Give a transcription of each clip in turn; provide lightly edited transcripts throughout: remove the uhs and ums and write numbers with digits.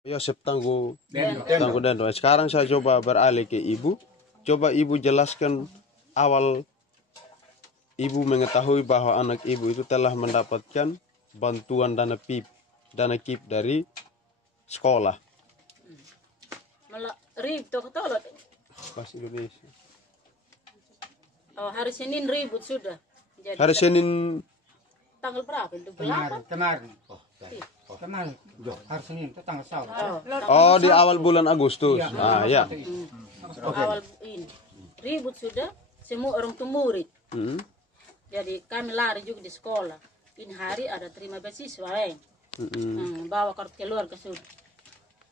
Yosep Tangguh Dendo. Sekarang saya coba beralih ke Ibu. Coba Ibu jelaskan awal Ibu mengetahui bahwa anak Ibu itu telah mendapatkan bantuan dana KIP dari sekolah. Malah ribut ketolot. Bahasa Indonesia. Oh, hari Senin ribut sudah. Jadi Hari Senin tanggal berapa? Itu Kemarin. Kemarin. Hari Senin itu tanggal 1. Oh, di awal bulan Agustus. Ya. Awal ini ribut sudah semua orang tua murid. Jadi kami lari juga di sekolah. Ini hari ada terima beasiswa, bawa kartu keluarga sudah.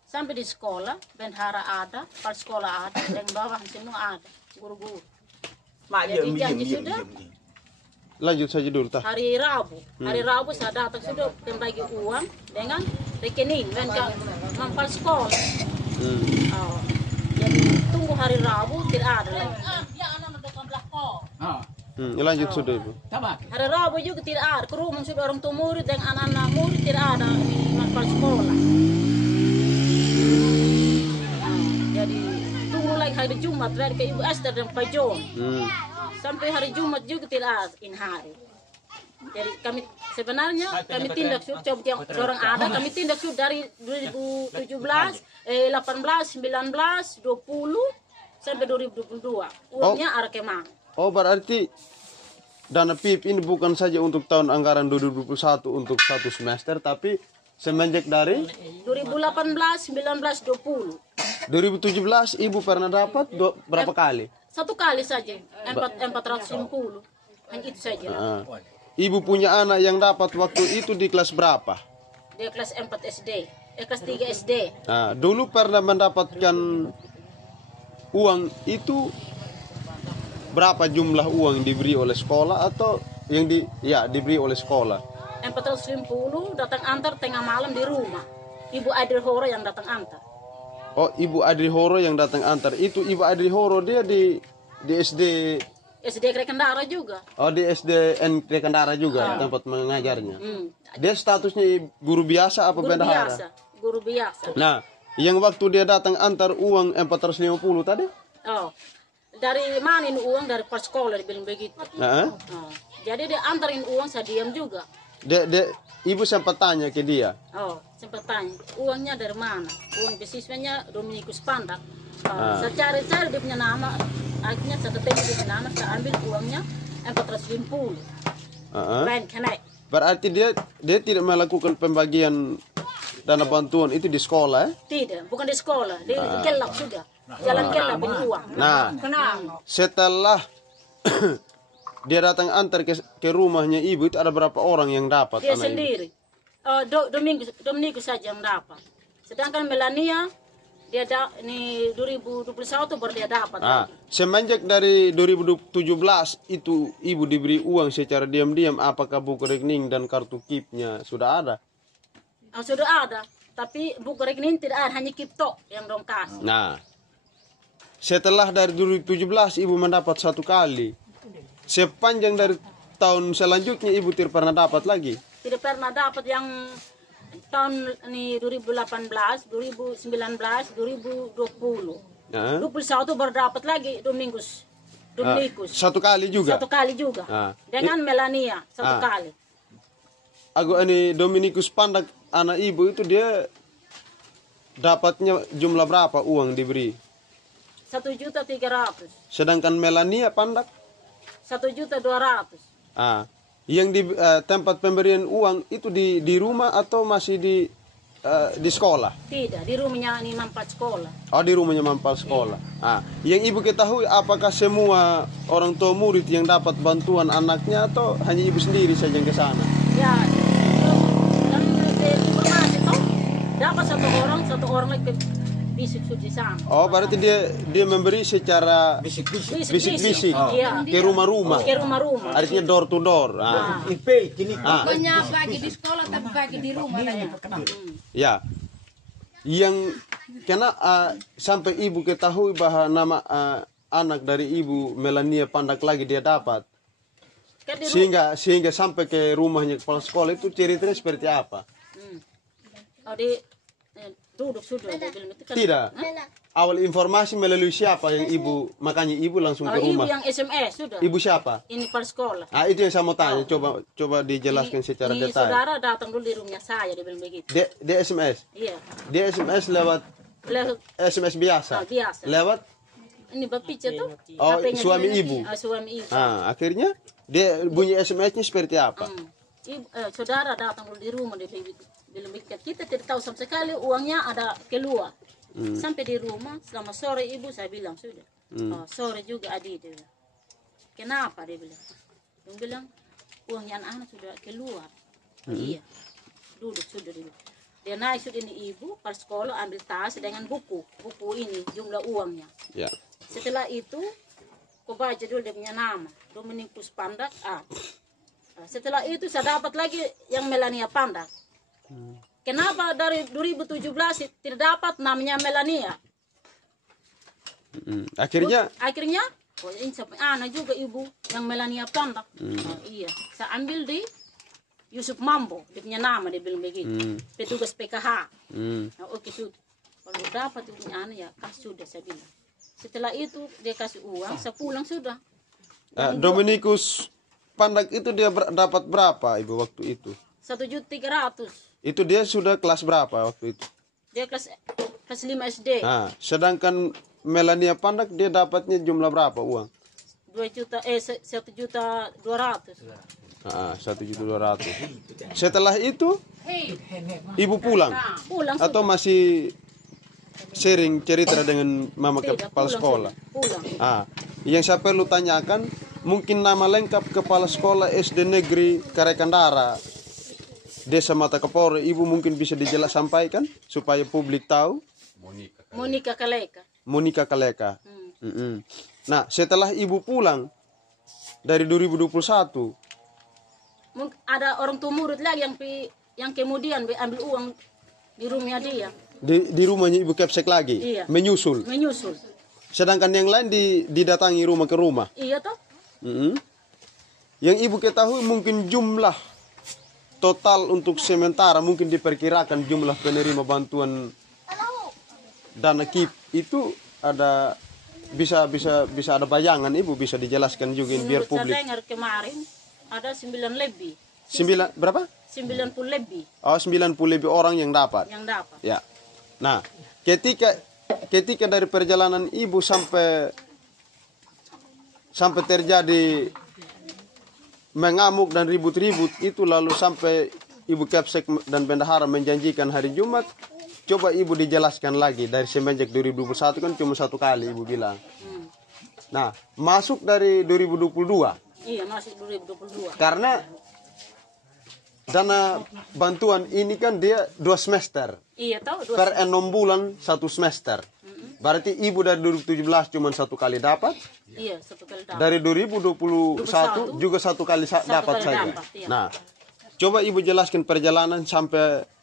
Sampai di sekolah, bendahara ada, kepala sekolah ada, dan bawahan semua ada, guru-guru. Jadi janji sudah. Lanjut saja dulu, tah. Hari Rabu saya datang sudah membagi uang dengan rekening dan mampal sekolah. Oh, jadi tunggu hari Rabu tidak ada lagi. Lanjut sudah Ibu. Hari Rabu juga tidak ada. Ke rumah sudah orang tua murid dan anak-anak murid tidak ada di mampal sekolah. Jadi tunggu lagi hari Jumat dari ke Ibu Esther dan Pak John. Sampai hari Jumat juga tidak ada ini hari. Jadi kami sebenarnya kami tindak sudah coba orang ada kami tindak sudah dari 2017, 18, 19, 20 sampai 2022. Uangnya ada kemana? Oh, berarti dana PIP ini bukan saja untuk tahun anggaran 2021 untuk satu semester, tapi semenjak dari 2018, 19, 20. 2017 Ibu pernah dapat berapa kali? Satu kali saja, 450. Hanya itu saja. Ibu punya anak yang dapat waktu itu di kelas berapa? Dia kelas 4 SD, kelas 3 SD. Nah, dulu pernah mendapatkan uang itu berapa jumlah uang yang diberi oleh sekolah atau yang diberi oleh sekolah? 450 datang antar tengah malam di rumah. Ibu Adri Horo yang datang antar. Oh, Ibu Adri Horo yang datang antar. Itu Ibu Adri Horo dia di SD Krekendara juga. Oh, di SDN Krekendara juga tempat mengajarnya. Dia statusnya guru biasa apa bendahara? Guru biasa. Nah, yang waktu dia datang antar uang 450 tadi? Oh. Dari mana ini uang? Dari pas sekolah dibilang begitu. Jadi dia antarin uang, saya diam juga. Ibu sempat tanya ke dia. Oh, sempat tanya. Uangnya dari mana? Uang beasiswanya Dominikus Pandak. Saya cari-cari dia punya nama. Akhirnya saya ketemu dia punya nama. Saya ambil uangnya 450. Lain connect. Berarti dia tidak melakukan pembagian dana bantuan itu di sekolah? Tidak, bukan di sekolah. Di gelap sudah. Jalan gelap ini uang. Nah, setelah dia datang antar ke rumahnya Ibu, itu ada berapa orang yang dapat? Dia sendiri. Dominikus saja yang dapat. Sedangkan Melania dia ini 2021 baru dia dapat. Semenjak dari 2017 itu Ibu diberi uang secara diam-diam, apakah buku rekening dan kartu KIP-nya sudah ada? Sudah ada, tapi buku rekening tidak ada, hanya KIP tok yang dong kasih. Nah, setelah dari 2017 Ibu mendapat satu kali. Sepanjang dari tahun selanjutnya Ibu tidak pernah dapat lagi? Tidak pernah dapat yang tahun ini 2018, 2019, 2020. 21 baru dapat lagi Dominikus. Satu kali juga? Satu kali juga. Dengan Melania satu kali. Ini Dominikus Pandak anak Ibu itu dia dapatnya jumlah berapa uang diberi? 1.300.000. Sedangkan Melania Pandak? 1.200.000. Yang di tempat pemberian uang itu di rumah atau masih di sekolah? Tidak, di rumahnya ini Mampal sekolah. Oh, di rumahnya Mampal sekolah. Yang Ibu ketahui apakah semua orang tua murid yang dapat bantuan anaknya atau hanya Ibu sendiri saja yang ke sana? Ya, dan informasi toh dapat satu orang lagi bisik di sana. Oh, berarti dia memberi secara bisik-bisik ke rumah-rumah. Ke rumah-rumah. Artinya door to door. Pokoknya bagi di sekolah tapi bagi di rumah. Ya. Yang karena sampai Ibu ketahui bahwa nama anak dari Ibu Melania Pandak lagi dia dapat. Sehingga sampai ke rumahnya kepala sekolah itu ceritanya seperti apa? Duduk sudah dia bilang itu kan. Tidak. Awal informasi melalui siapa yang ibu, makanya ibu langsung ke Ibu rumah. yang SMS sudah. Ibu siapa? Ini kepala sekolah. Ah, itu yang saya mau tanya. Coba dijelaskan secara Ini detail. saudara datang dulu di rumahnya saya, dia bilang begitu. Dia SMS. Iya. Dia SMS lewat SMS biasa. Biasa. Lewat Ini bapica tuh. Oh, HP-nya suami dia ibu. nanti. Suami ibu. akhirnya dia bunyi SMS-nya seperti apa? Saudara datang dulu di rumah, dia bilang begitu. Kita tidak tahu sama sekali uangnya ada keluar. Sampai di rumah, selama sore ibu saya bilang sudah. Sore juga adik dia bilang. Kenapa dia bilang? Dia bilang uangnya anak-anak sudah keluar. Iya. Duduk sudah dia bilang. Dia naik sudah ini ibu, pas sekolah ambil tas dengan buku ini jumlah uangnya. Ya. Setelah itu, aku baca dulu dia punya nama, Dominikus Pandak. Setelah itu saya dapat lagi yang Melania Pandak. Kenapa dari 2017 tidak dapat namanya Melania? Akhirnya ini sampai anak juga ibu yang Melania Pandak. Iya, saya ambil di Yusuf Mambo, dia punya nama, dia bilang begitu. Petugas PKH. Oke sudah. Kalau dapat itu punya anak ya, sudah saya bilang. Setelah itu dia kasih uang, saya pulang sudah. Dominikus Pandak itu dia dapat berapa ibu waktu itu? 1.300.000. Itu dia sudah kelas berapa waktu itu? Dia kelas 5 SD. Sedangkan Melania Pandak dia dapatnya jumlah berapa uang? 1.200.000. 1.200.000. Setelah itu ibu pulang? Pulang Atau masih sharing cerita dengan mama kepala sekolah? Pulang. Yang saya perlu tanyakan, mungkin nama lengkap kepala sekolah SD Negeri Karekandara Desa Mata Kapore, ibu mungkin bisa sampaikan supaya publik tahu. Monika Kaleka. Monika Kaleka. Nah, setelah ibu pulang dari 2021, ada orang tua murid lagi yang kemudian ambil uang di rumahnya dia. Di rumahnya ibu Kepsek lagi. Iya. Menyusul. Sedangkan yang lain didatangi rumah ke rumah. Iya toh. Yang ibu ketahui mungkin jumlah total untuk sementara mungkin diperkirakan jumlah penerima bantuan dana KIP itu ada bisa ada bayangan, ibu bisa dijelaskan juga biar publik. Saya dengar kemarin ada 9 lebih. Berapa? 90 lebih. Oh, 90 lebih orang yang dapat. Ya. Nah, ketika dari perjalanan ibu sampai terjadi mengamuk dan ribut-ribut itu, lalu sampai ibu Kepsek dan bendahara menjanjikan hari Jumat. Coba ibu dijelaskan lagi dari semenjak 2021 kan cuma satu kali ibu bilang. Nah, masuk dari 2022. Iya, masuk 2022. Karena dana bantuan ini kan dia 2 semester. Iya tahu. Per 6 bulan 1 semester. Berarti ibu dari 2017 cuma 1 kali dapat. Iya, 1 kali dapat. Dari 2021 juga 1 kali dapat saja. Iya. Nah, coba ibu jelaskan perjalanan sampai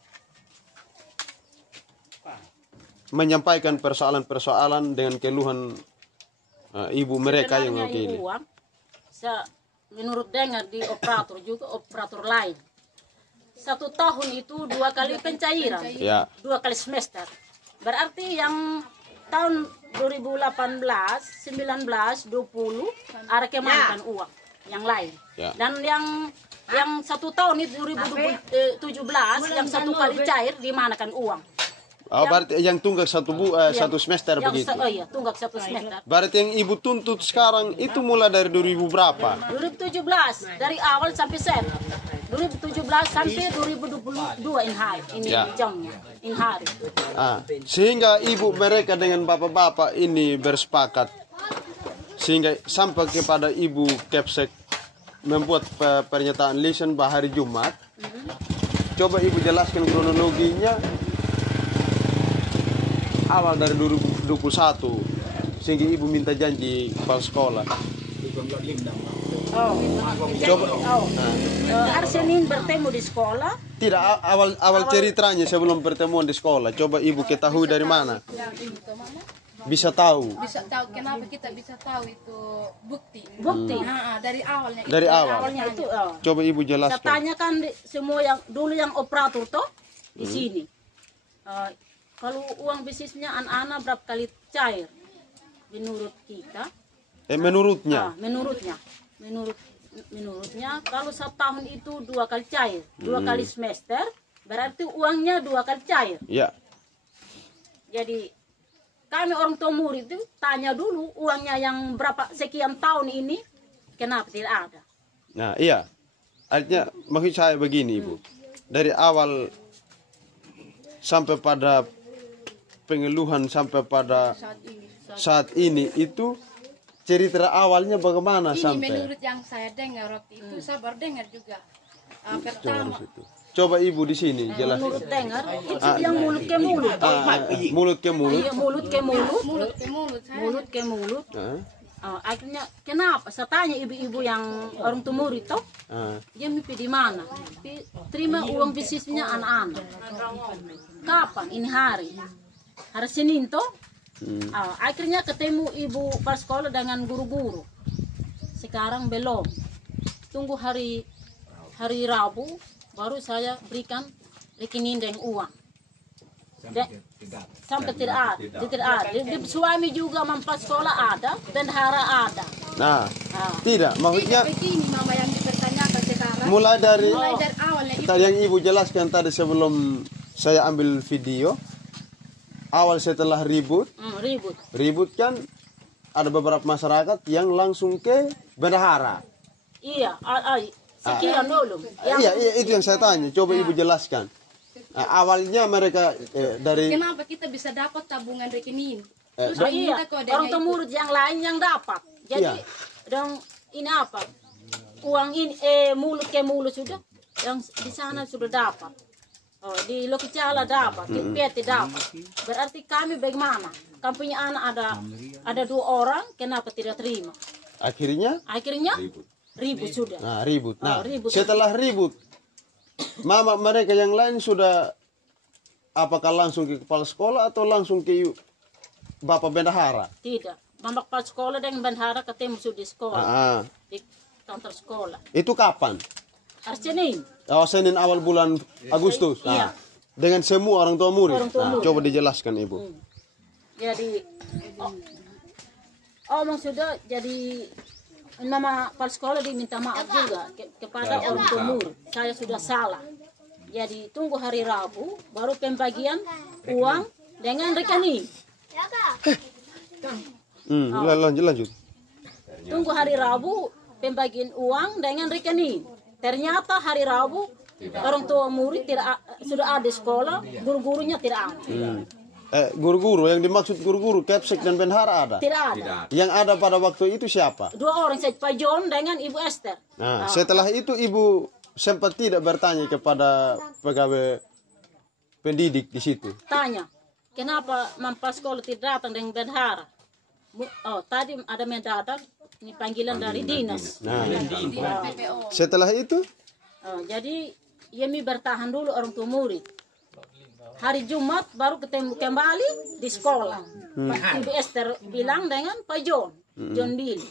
menyampaikan persoalan-persoalan dengan keluhan ibu mereka yang mewakili. Menurut dengar di operator juga, operator lain. 1 tahun itu 2 kali pencairan. Ya. 2 kali semester. Berarti yang tahun 2018, 19, 20 ada kemanakan uang yang lain. Ya. Dan yang 1 tahun itu 2017 yang 1 kali cair dimanakan uang. Oh, berarti yang tunggak 1 semester begitu. Iya, tunggak 1 semester. Berarti yang ibu tuntut sekarang itu mulai dari 2000 berapa? 2017 dari awal sampai set. 2017 sampai 2022 ini jamnya, in hari. Sehingga ibu mereka dengan bapak-bapak ini bersepakat sehingga sampai kepada ibu Kepsek membuat pernyataan lisan bahwa hari Jumat. Coba ibu jelaskan kronologinya awal dari 2021 sehingga ibu minta janji kepala sekolah. Hari Senin bertemu di sekolah. Tidak, awal ceritanya sebelum pertemuan di sekolah. Coba ibu ketahui dari mana? Bisa tahu kenapa kita bisa tahu itu bukti. Nah, dari awalnya. Dari awal. Awalnya itu. Coba ibu jelaskan. Saya tanyakan semua yang dulu yang operator toh di sini. kalau uang bisnisnya anak-anak berapa kali cair menurut kita? Menurutnya? Menurutnya kalau setahun itu 2 kali cair, 2 kali semester, berarti uangnya 2 kali cair. Ya. Jadi kami orang tua murid itu tanya dulu uangnya yang berapa sekian tahun ini kenapa tidak ada. Nah iya, artinya maksud saya begini Ibu, dari awal sampai pada pengeluhan sampai pada saat ini itu cerita awalnya bagaimana Ini sampai? menurut yang saya dengar waktu itu, saya baru dengar juga. Pertama, Coba Ibu di sini jelas. Menurut dengar itu yang mulut ke mulut. Mulut ke mulut. Iya, mulut ke mulut. mulut ke mulut saya. Mulut ke mulut. Ah, Akhirnya kenapa? Saya tanya ibu-ibu yang orang tua murid toh, ah. dia mimpi di mana? Terima uang bisnisnya anak-anak. Kapan? Ini hari. Hari Senin toh. Akhirnya ketemu ibu pas sekolah dengan guru-guru. Sekarang belum. Tunggu hari Rabu baru saya berikan rekening dan uang. Sampai tidak ada. Di suami juga mampas sekolah ada, bendahara ada. Nah, tidak maksudnya Begini mama yang dipertanyakan sekarang. mulai dari Awalnya itu tadi yang Ibu jelaskan tadi sebelum saya ambil video, awal setelah ribut kan ada beberapa masyarakat yang langsung ke bendahara. Iya, sekian dulu. Iya, itu yang saya tanya. Coba Ibu jelaskan. Nah, awalnya mereka dari kenapa kita bisa dapat tabungan rekening? Terus Iya, minta kodenya orang tua itu. murid yang lain yang dapat. Jadi, Iya. dong ini apa? Uang ini mulut ke mulut sudah, yang di sana sudah dapat. Oh, di Lokicala dapat, di PT dapat. Berarti kami bagaimana? Kami punya anak ada 2 orang, kenapa tidak terima? akhirnya Ribut sudah. nah ribut. Nah, Ribut. setelah ribut mama mereka yang lain sudah apakah langsung ke kepala sekolah atau langsung ke Bapak bendahara? Tidak. Mama kepala sekolah dengan bendahara ketemu sudah di sekolah. Di kantor sekolah. Itu kapan? Hari Senin. Oh, Senin awal bulan Agustus. Iya. Dengan semua orang tua murid. Orang tua murid. Coba dijelaskan Ibu. Jadi omong sudah jadi nama kepala sekolah diminta maaf juga kepada orang tua murid. Saya sudah salah. Jadi tunggu hari Rabu baru pembagian uang dengan rekening. Lanjut. Tunggu hari Rabu pembagian uang dengan rekening. Ternyata hari Rabu orang tua murid tidak sudah ada sekolah, guru-gurunya tidak ada. Guru-guru yang dimaksud guru-guru Kepsek dan bendahara ada? Tidak ada. Yang ada pada waktu itu siapa? 2 orang saja, Pak John dengan Ibu Esther. Nah, setelah itu Ibu sempat tidak bertanya kepada pegawai pendidik di situ. Tanya, kenapa mampas sekolah tidak datang dengan bendahara? Tadi ada mendadak ini panggilan dari dinas. Nah, setelah itu Jadi Yemi bertahan dulu orang tua murid. Hari Jumat baru ketemu kembali di sekolah. Ibu Esther bilang dengan Pak John Billy.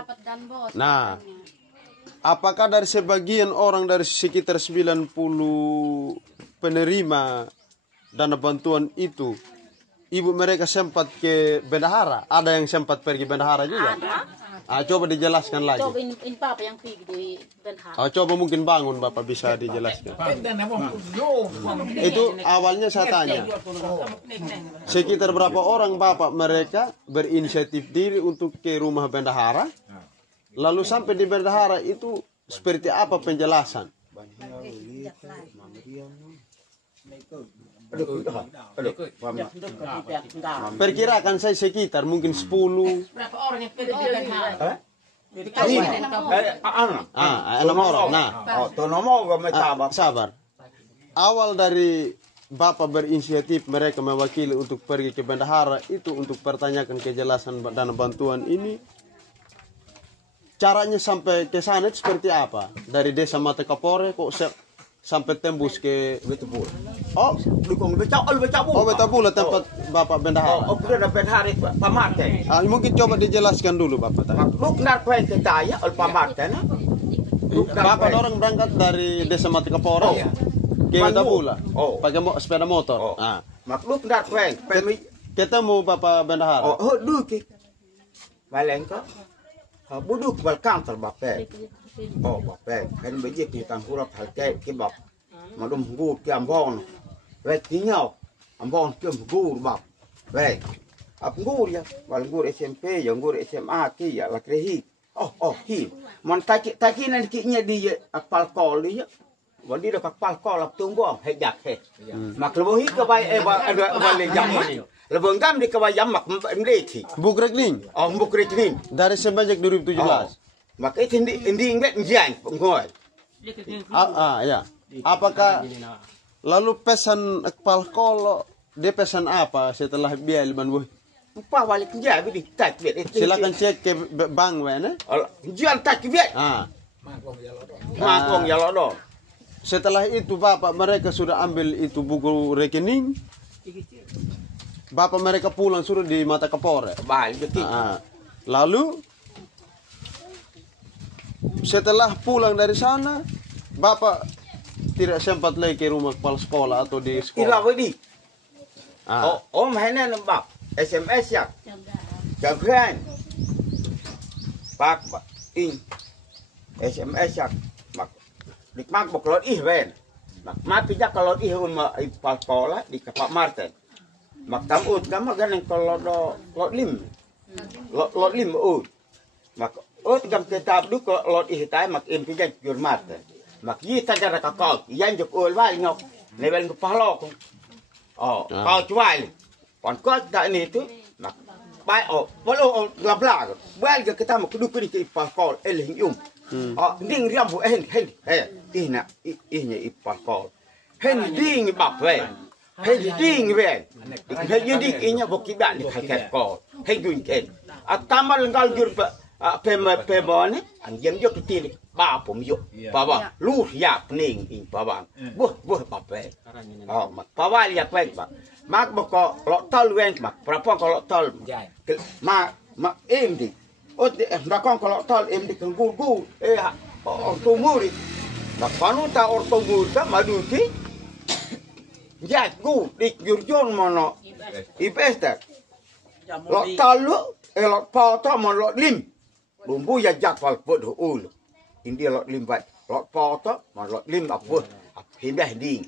dapat dan bot. nah, apakah dari sebagian orang dari sekitar 90 penerima dana bantuan itu, ibu mereka sempat ke bendahara? Ada yang sempat pergi bendahara juga? Ada. Coba dijelaskan lagi. Coba ini Papa yang pergi di bendahara. Coba mungkin bangun Bapak bisa dijelaskan. Itu awalnya saya tanya. Sekitar berapa orang Bapak mereka berinisiatif diri untuk ke rumah bendahara? Lalu sampai di bendahara itu seperti apa penjelasan? Perkirakan saya sekitar mungkin 10. Berapa orang yang pergi di bendahara? 6 orang. Nah, sabar. Awal dari Bapak berinisiatif mereka mewakili untuk pergi ke bendahara itu untuk pertanyakan kejelasan dana bantuan ini. Caranya sampai ke sana seperti apa? Dari desa Mata Kapore kok sampai tembus ke Betapula. Betapula tempat Bapak bendahara. Mungkin coba dijelaskan dulu Bapak tadi. Bapak orang berangkat dari desa Mata Kapore. Kita pula. Oh. Pakai sepeda motor. Oh. Ah. Maklum dat wen. Pemi. Ketemu Bapak Bendahara. Oh, du ki. Balen ko. Buduk bal kantor bape. Oh, bape. Kan beje ki tang hurap halke ki bap. Malum gur ki ambon. Ve ki nyau. Ambon ki gur bap. Ve. Ap gur ya. Wal gur SMP, yang gur SMA ki ya la krehi. Oh, ki. Mon taki nan ki nya di apal kol ya. Wadi dak apal kol ap tunggu he jak he. Mak lebohi ka bai ba le jam. Lebong gam di kawayam mak mleti. Buk rekening. Oh, buk rekening. Dari semenjak 2017. Mak itu indi ingat njian ngoy. Ya. Apakah lalu pesan kepal kolo dia pesan apa setelah biaya liban buh? Lupa balik njian di tak biet. Silakan cek ke bank wene. Njian tak biet. Mangkong ya lodo. Setelah itu Bapak mereka sudah ambil itu buku rekening. Bapak mereka pulang suruh di mata Kapolres. Balik betul. Lalu setelah pulang dari sana, Bapak tidak sempat lagi ke rumah kepala sekolah atau di sekolah. Ila wedi. Om hena nembak SMS ya. Jangan. Pak in SMS ya. Mak dikmak boklot wen. Mak pijak kalau ma kepala sekolah di Pak Martin. Mak tamut kama ganeng kalau lot lim ut mak ut gam kitab du ko lot ihtai mak impijan jurmat mak yi tajara ka kau yan jok ol wal ngok level ko palo ko kau cuai kon ko da ni tu mak bai polo labla bal ga kita mak du ko di ipal kol el hing ding riam bu hen ihna ipal kol hen ding bap we Hei ding wen. Hei ding inya bokidan di kaket ko. Hei gunken. Atamal ngal jur pemone anjem yo tutil ba pom yo. Baba lu ya pning in baba. Buh bape. Mak baba ya pe ba. Mak boko lo tol wen mak. Prapon ko lo tol. Ma em di. Ot ndakon ko lo tol em di gur to muri. Mak panu ta or to gur ta maduti. Ya, dik jurjon mono ipesta. Lo talu, lo poto mon lo lim. Bumbu ya jakwal pod ul. Indi lo lim bat. Lo poto mon lo lim aput. Hindah ding.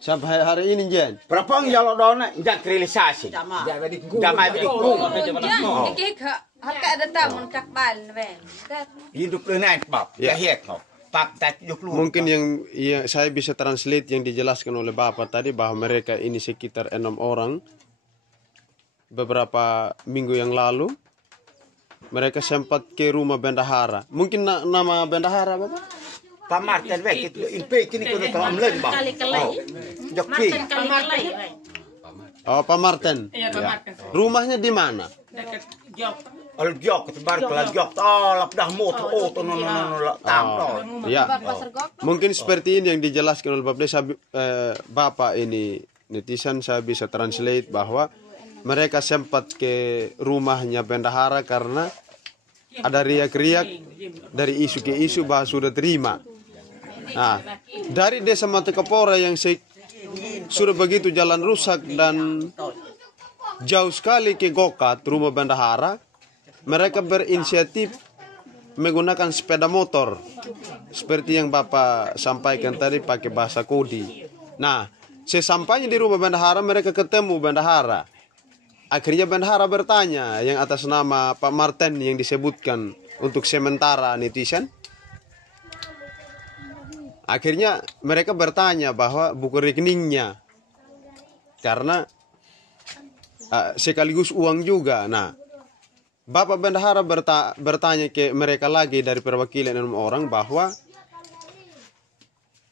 Sampai hari ini Jen. Berapa ya lo dona jak realisasi. Damai dik gung. Iki harga ada tamu cak bal wen. Hidup dengan bab. Ya hek no. Mungkin yang saya bisa translate yang dijelaskan oleh Bapak tadi bahwa mereka ini sekitar 6 orang. Beberapa minggu yang lalu mereka sempat ke rumah bendahara. Mungkin nama bendahara Bapak? Pak Martin wek itu inpe kini kudu tahu amlen Bang. Joki. Oh, Pak Martin. Iya, Pak Martin. Rumahnya di mana? Dekat Jok. Al jok tebar kelas jok lap dah motor no ya. Mungkin seperti ini yang dijelaskan oleh Bapak ini netizen, saya bisa translate bahwa mereka sempat ke rumahnya bendahara karena ada riak-riak dari isu ke isu bahwa sudah terima. Nah, dari desa Mata Kapora yang sudah begitu jalan rusak dan jauh sekali ke Gokat, rumah bendahara, mereka berinisiatif menggunakan sepeda motor seperti yang Bapak sampaikan tadi pakai bahasa kodi. Nah, sesampainya di rumah bendahara mereka ketemu bendahara. Akhirnya bendahara bertanya yang atas nama Pak Martin yang disebutkan untuk sementara netizen. Akhirnya mereka bertanya bahwa buku rekeningnya karena sekaligus uang juga. Nah, Bapak bendahara bertanya ke mereka lagi dari perwakilan 6 orang bahwa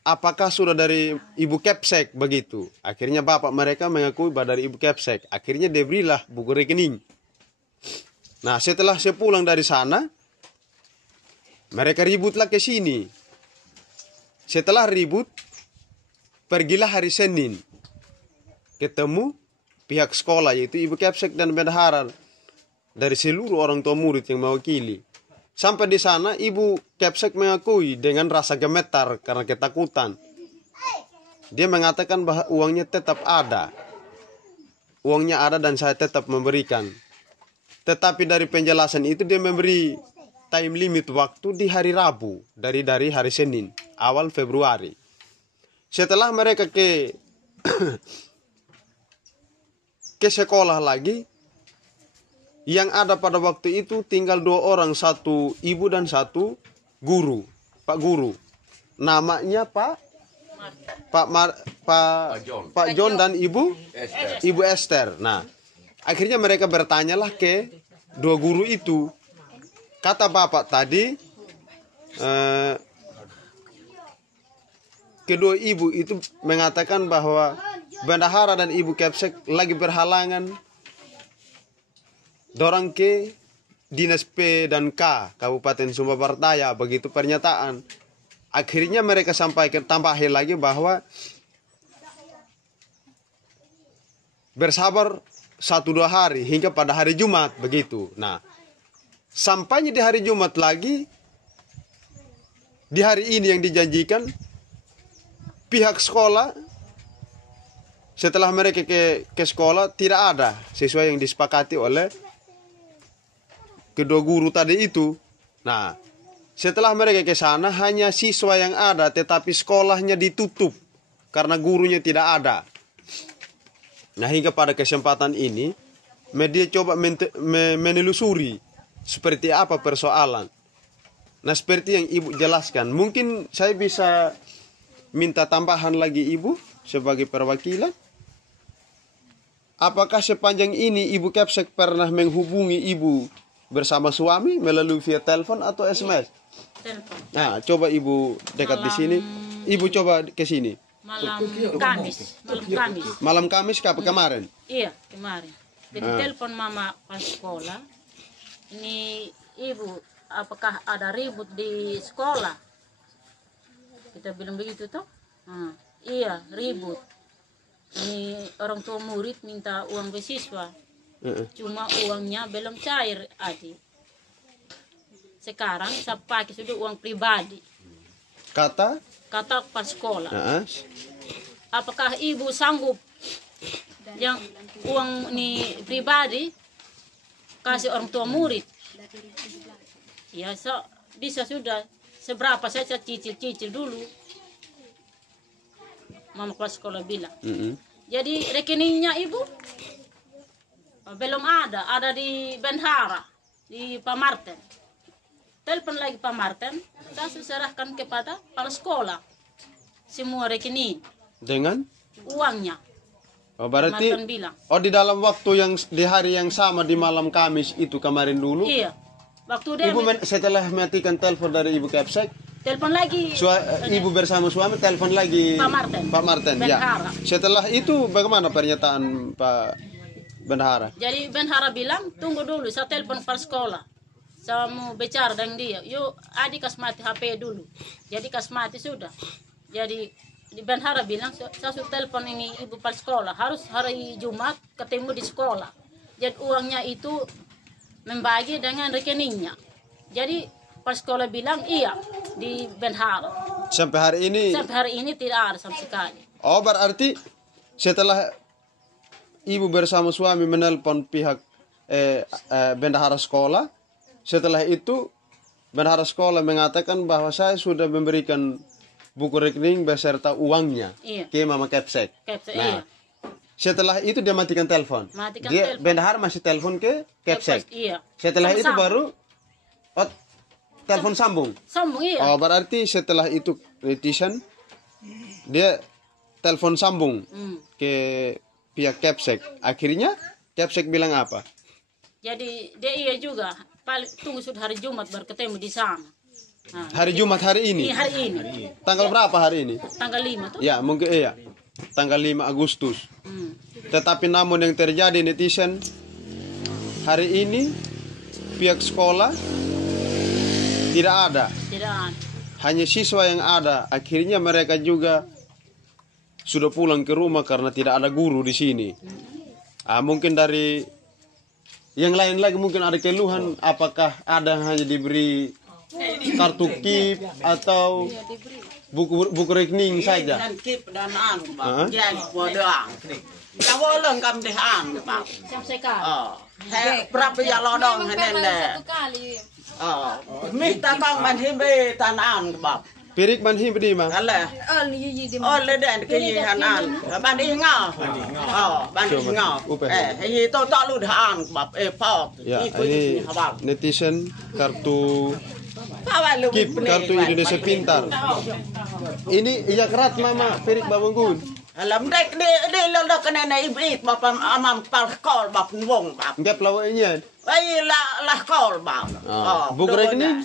apakah sudah dari Ibu Kepsek begitu. Akhirnya Bapak mereka mengakui bahwa dari Ibu Kepsek. Akhirnya diberilah buku rekening. Nah, setelah saya pulang dari sana, mereka ributlah ke sini. Setelah ribut, pergilah hari Senin. Ketemu pihak sekolah yaitu Ibu Kepsek dan bendahara dari seluruh orang tua murid yang mewakili. Sampai di sana Ibu Kepsek mengakui dengan rasa gemetar karena ketakutan. Dia mengatakan bahwa uangnya tetap ada. Uangnya ada dan saya tetap memberikan. Tetapi dari penjelasan itu dia memberi time limit waktu di hari Rabu. Dari hari Senin, awal Februari. Setelah mereka ke sekolah lagi, yang ada pada waktu itu tinggal 2 orang, 1 ibu dan 1 guru, Pak Guru. Namanya Pak John dan Ibu Esther. Nah, akhirnya mereka bertanyalah ke 2 guru itu. Kata Bapak tadi, kedua ibu itu mengatakan bahwa bendahara dan ibu Kepsek lagi berhalangan dorang ke Dinas P dan K Kabupaten Sumba Barat Daya. Begitu pernyataan. Akhirnya mereka sampaikan tambahin lagi bahwa bersabar 1-2 hari hingga pada hari Jumat begitu. Nah, sampainya di hari Jumat lagi, di hari ini yang dijanjikan, pihak sekolah setelah mereka ke sekolah tidak ada sesuai yang disepakati oleh kedua guru tadi itu. Nah, setelah mereka ke sana hanya siswa yang ada, tetapi sekolahnya ditutup karena gurunya tidak ada. Nah, hingga pada kesempatan ini media coba menelusuri seperti apa persoalan. Nah, seperti yang ibu jelaskan, mungkin saya bisa minta tambahan lagi ibu sebagai perwakilan. Apakah sepanjang ini ibu Kepsek pernah menghubungi ibu bersama suami melalui via telepon atau SMS? Telepon. Nah, coba ibu dekat di sini. Ibu coba ke sini. Malam Kamis. Malam Kamis kemarin? Iya, kemarin. Jadi telepon mama pas sekolah. Ini ibu, apakah ada ribut di sekolah? Kita bilang begitu toh? Iya, ribut. Ini orang tua murid minta uang beasiswa. Cuma uangnya belum cair, adik. Sekarang saya pakai sudah uang pribadi. Kata pas sekolah. Apakah ibu sanggup yang uang ini pribadi kasih orang tua murid? Ya, bisa sudah. Seberapa saya cicil dulu. Mama pas sekolah bilang. Jadi rekeningnya ibu belum ada di Bendahara, di Pak Martin. Telepon lagi Pak Martin, saya serahkan kepada kepala sekolah semua rekening dengan uangnya. Oh, berarti bilang. Oh, di dalam waktu yang di hari yang sama di malam Kamis itu kemarin dulu. Iya. Waktu dia ibu setelah matikan telepon dari ibu Kepsek, telepon lagi. Ibu bersama suami telepon lagi Pak Martin. Ya. Setelah itu bagaimana pernyataan Pak Bendahara? Jadi Bendahara bilang, tunggu dulu, saya telepon kepala sekolah. Saya mau bicara dengan dia. Yuk, adik kasih HP dulu. Jadi kasih mati sudah. Jadi Bendahara bilang, saya sudah telepon ini ibu kepala sekolah. Harus hari Jumat ketemu di sekolah. Jadi uangnya itu membagi dengan rekeningnya. Jadi kepala sekolah bilang, iya, di Bendahara. Sampai hari ini tidak ada sama sekali. Oh, berarti setelah ibu bersama suami menelpon pihak bendahara sekolah, setelah itu bendahara sekolah mengatakan bahwa saya sudah memberikan buku rekening beserta uangnya ke Mama Kepsek. Nah, setelah itu dia matikan telepon. Bendahara masih telepon ke Kepsek. Setelah itu baru telepon sambung. Oh, berarti setelah itu netizen dia telepon sambung ke pihak Kepsek. Akhirnya Kepsek bilang apa? Jadi dia iya juga. Tunggu sudah hari Jumat baru ketemu di sana. Nah, hari Jumat hari ini? Iya, hari ini. Tanggal berapa hari ini? Tanggal 5 tuh? Ya, mungkin iya. Tanggal 5 Agustus. Tetapi namun yang terjadi netizen hari ini pihak sekolah tidak ada. Tidak ada. Hanya siswa yang ada. Akhirnya mereka juga sudah pulang ke rumah karena tidak ada guru di sini. Mungkin dari yang lain lagi mungkin ada keluhan, apakah ada hanya diberi kartu KIP atau buku rekening saja. Dan kip dan bang. Jadi bodoang. Kamu lang kam dehan bang. Sampai sekarang. Berapa ya lodong henen deh. Satu kali. Minta kang manhimbe tanan bang. Pirik man himdi ma. Kalah. Di Le den ke yi hanan. Ban di ngau. Ban di ngau. Yi to lu dhan bab pok. Ya, ini netizen kartu KIP, kartu Indonesia Pintar. Ini iya kerat mama Pirik Babunggun. Alam dek de lo kena na ibrit bab amam pal kol bab wong bab. Enggak pelawainya. Ai la kol bab. Buku rekening.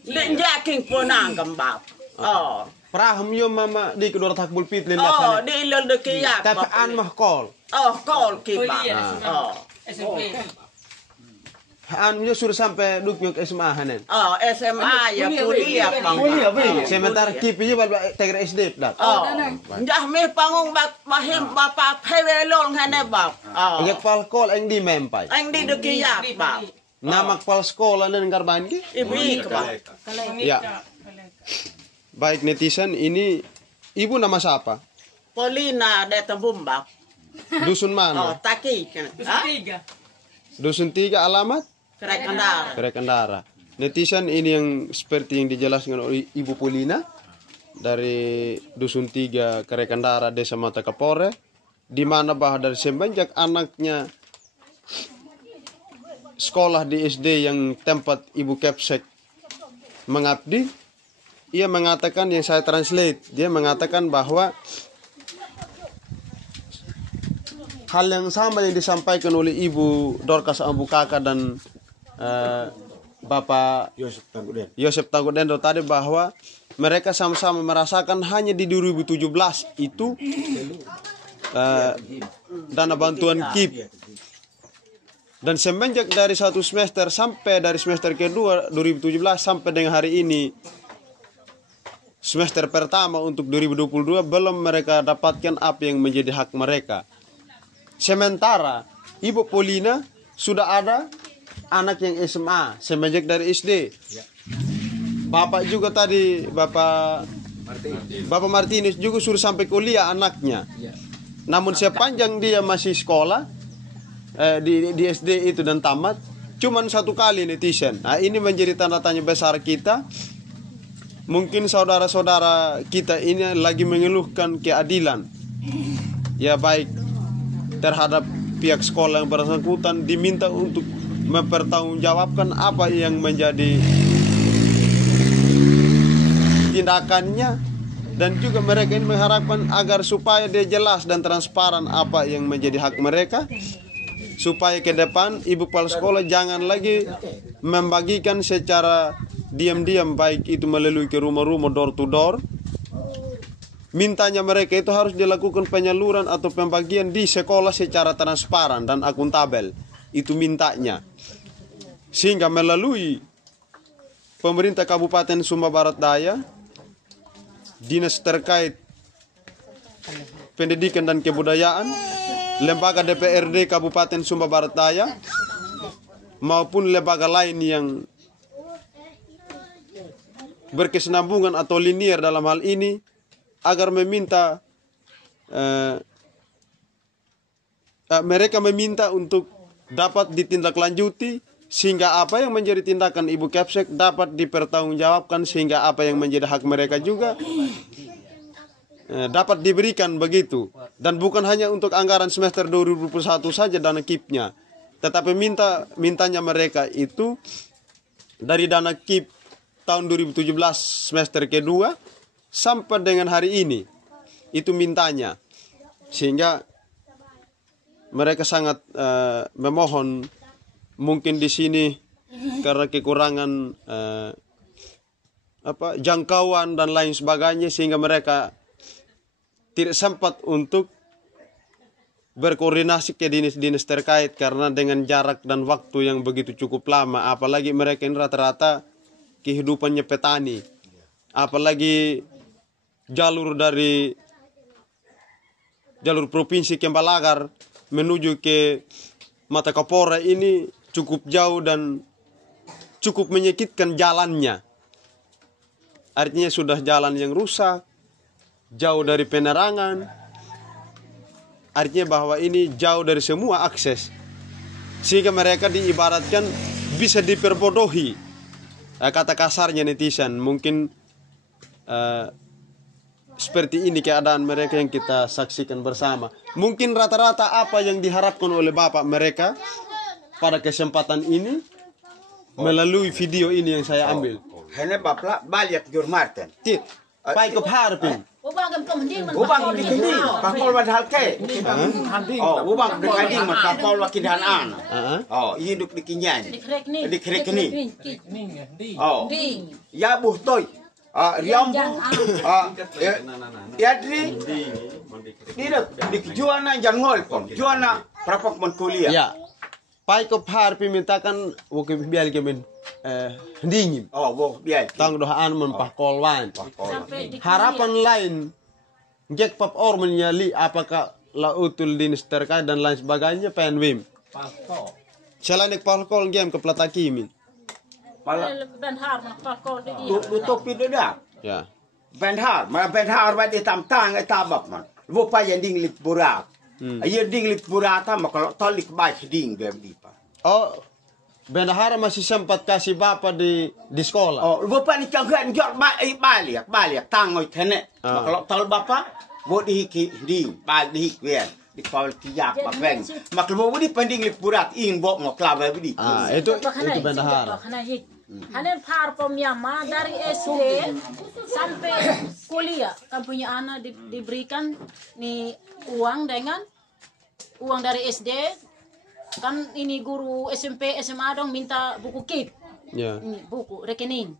Den jaking punang gambab. Perahem yo mama di kedua takbul pit lenda. Di lo de kiyak. Tapi an mah kol. Kol ki bab. An yo sudah sampai duknyok SMA hanen. SMA ya kuliah bang. Sementara KIP yo bal tegra SD dak. Jah mi pangung bak mahim bapak pewelong hane bab. Yak pal kol eng di mempai. Ang di de kiyak bab. Namak pal sekolah dan karban ki. Ibi bab. Ya. Baik netizen, ini ibu nama siapa? Polina de Tembumbak. Dusun mana? Taki. Dusun 3 alamat? Kerekandara. Kerekandara. Netizen, ini yang seperti yang dijelaskan oleh Ibu Polina dari Dusun 3 Kerekandara, Desa Mata Kapore, di mana bahwa dari semenjak anaknya sekolah di SD yang tempat Ibu Kepsek mengabdi, ia mengatakan, yang saya translate, dia mengatakan bahwa hal yang sama yang disampaikan oleh Ibu Dorcas Abu Kaka dan Bapak Yosep Tagudendo tadi, bahwa mereka sama-sama merasakan hanya di 2017 itu dana bantuan KIP. Dan semenjak dari satu semester sampai dari semester kedua 2017 sampai dengan hari ini semester pertama untuk 2022 belum mereka dapatkan apa yang menjadi hak mereka. Sementara Ibu Polina sudah ada anak yang SMA semenjak dari SD. Bapak juga tadi Bapak Martinez juga sudah sampai kuliah anaknya. Namun sepanjang dia masih sekolah di SD itu dan tamat cuman satu kali netizen. Nah, ini menjadi tanda tanya besar kita. Mungkin saudara-saudara kita ini lagi mengeluhkan keadilan. Ya baik terhadap pihak sekolah yang bersangkutan diminta untuk mempertanggungjawabkan apa yang menjadi tindakannya, dan juga mereka ini mengharapkan agar supaya dia jelas dan transparan apa yang menjadi hak mereka, supaya ke depan ibu kepala sekolah jangan lagi membagikan secara diam-diam, baik itu melalui ke rumah-rumah door to door. Mintanya mereka itu harus dilakukan penyaluran atau pembagian di sekolah secara transparan dan akuntabel. Itu mintanya. Sehingga melalui pemerintah Kabupaten Sumba Barat Daya, dinas terkait pendidikan dan kebudayaan, lembaga DPRD Kabupaten Sumba Barat Daya, maupun lembaga lain yang berkesinambungan atau linier dalam hal ini, agar meminta mereka meminta untuk dapat ditindaklanjuti, sehingga apa yang menjadi tindakan Ibu Kepsek dapat dipertanggungjawabkan, sehingga apa yang menjadi hak mereka juga dapat diberikan begitu. Dan bukan hanya untuk anggaran semester 2021 saja dana KIP-nya, tetapi mintanya mereka itu dari dana KIP tahun 2017 semester kedua sampai dengan hari ini, itu mintanya. Sehingga mereka sangat memohon, mungkin di sini karena kekurangan jangkauan dan lain sebagainya, sehingga mereka tidak sempat untuk berkoordinasi ke dinas-dinas terkait, karena dengan jarak dan waktu yang begitu cukup lama, apalagi mereka ini rata-rata kehidupannya petani, apalagi jalur dari jalur provinsi Kembalagar menuju ke Mata Kapore ini cukup jauh dan cukup menyakitkan jalannya. artinya sudah jalan yang rusak, jauh dari penerangan, artinya bahwa ini jauh dari semua akses, sehingga mereka diibaratkan bisa diperbodohi. Kata kasarnya netizen, mungkin seperti ini keadaan mereka yang kita saksikan bersama. Mungkin rata-rata apa yang diharapkan oleh bapak mereka pada kesempatan ini melalui video ini yang saya ambil. Hanya bapak balik jur Martin. Tit, pai kop harpin. Ubang Ubang di kendi, pakol wadhal ke. Oh, ubang di kendi mat pakol wakidan an. Oh, hidup di kinyan. Di krek ni. Oh. Ya buh toy. Riambu. Ya dri. Di juana jangol pon. Juana prapak mon kuliah. Ya. Pai kop harpin mintakan woke bial kemen dingin. Oh, boh biar. Tang dohaan men pakolwan. Harapan lain Jack pap ormennya li apakah lautul dinis terkait dan lain sebagainya penwim. Selain palkol game ke pelatakimin. Benhar palkol di Topi dah. Ya. Benhar, malah benhar di tam-tang tabak man. Lupa yang ding lip burak. Ayo ding lip burak tam kalau tolik baik ding bebi pa. Oh, Bendahara masih sempat kasih bapak di sekolah. Oh, bapak ni cakap jor balik tangoi tenek. Kalau tol bapak mau dihiki ding, balik dihikian. Di kau tiap bapeng. Mak lu di pending lip burak ing bok ngoklab bebi. Itu Bendahara. Hanya par pemyama dari SD sampai kuliah kan punya anak diberikan nih uang dengan uang dari SD kan ini guru SMP SMA dong minta buku KIP. Ya. Buku rekening.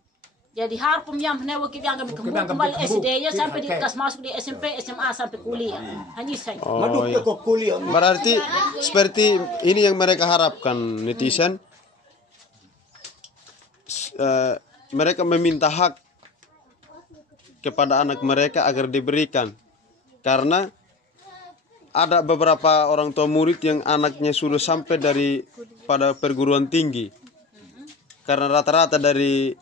Jadi har pemyam newo KIP yang kembali SD nya sampai di kelas masuk di SMP SMA sampai kuliah. Hanya saya. Oh, ya. Berarti seperti ini yang mereka harapkan netizen. Mereka meminta hak kepada anak mereka agar diberikan, karena ada beberapa orang tua murid yang anaknya sudah sampai pada perguruan tinggi, karena rata-rata dari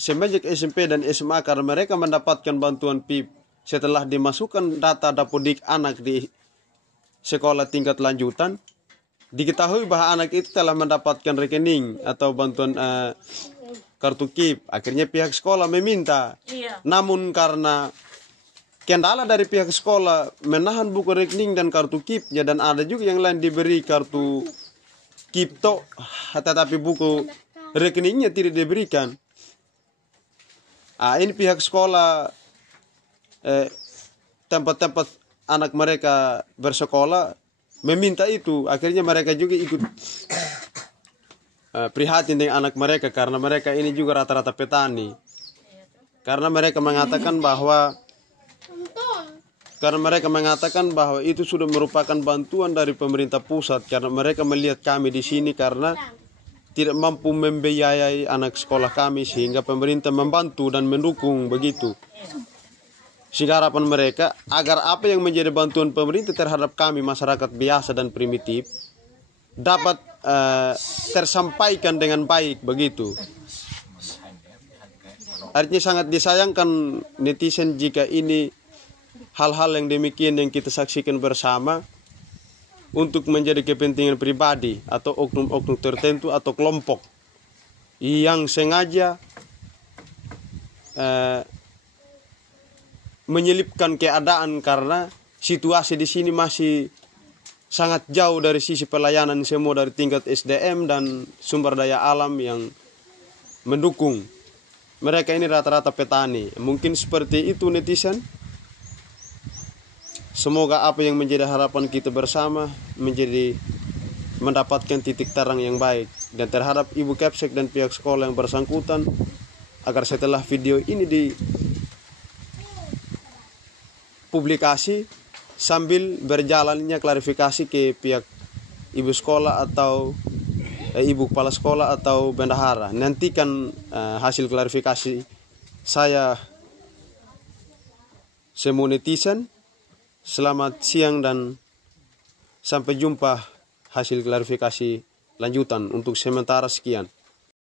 semenjak SMP dan SMA karena mereka mendapatkan bantuan PIP setelah dimasukkan data dapodik anak di sekolah tingkat lanjutan, diketahui bahwa anak itu telah mendapatkan rekening atau bantuan kartu KIP. Akhirnya pihak sekolah meminta. Iya. Namun karena kendala dari pihak sekolah menahan buku rekening dan kartu KIP-nya, dan ada juga yang lain diberi kartu KIP tetapi buku rekeningnya tidak diberikan. Ini pihak sekolah tempat-tempat anak mereka bersekolah meminta itu. Akhirnya mereka juga ikut prihatin dengan anak mereka, karena mereka ini juga rata-rata petani. Karena mereka mengatakan bahwa itu sudah merupakan bantuan dari pemerintah pusat, karena mereka melihat kami di sini karena tidak mampu membiayai anak sekolah kami, sehingga pemerintah membantu dan mendukung begitu. Sehingga harapan mereka agar apa yang menjadi bantuan pemerintah terhadap kami masyarakat biasa dan primitif dapat tersampaikan dengan baik begitu. Artinya sangat disayangkan netizen jika ini hal-hal yang demikian yang kita saksikan bersama untuk menjadi kepentingan pribadi atau oknum-oknum tertentu atau kelompok yang sengaja menyelipkan keadaan, karena situasi di sini masih sangat jauh dari sisi pelayanan semua dari tingkat SDM dan sumber daya alam yang mendukung. Mereka ini rata-rata petani. Mungkin seperti itu netizen. Semoga apa yang menjadi harapan kita bersama mendapatkan titik terang yang baik, dan terhadap Ibu Kepsek dan pihak sekolah yang bersangkutan, agar setelah video ini dipublikasi sambil berjalannya klarifikasi ke pihak ibu sekolah atau ibu kepala sekolah atau bendahara. Nantikan hasil klarifikasi saya semua netizen. Selamat siang dan sampai jumpa hasil klarifikasi lanjutan. Untuk sementara sekian.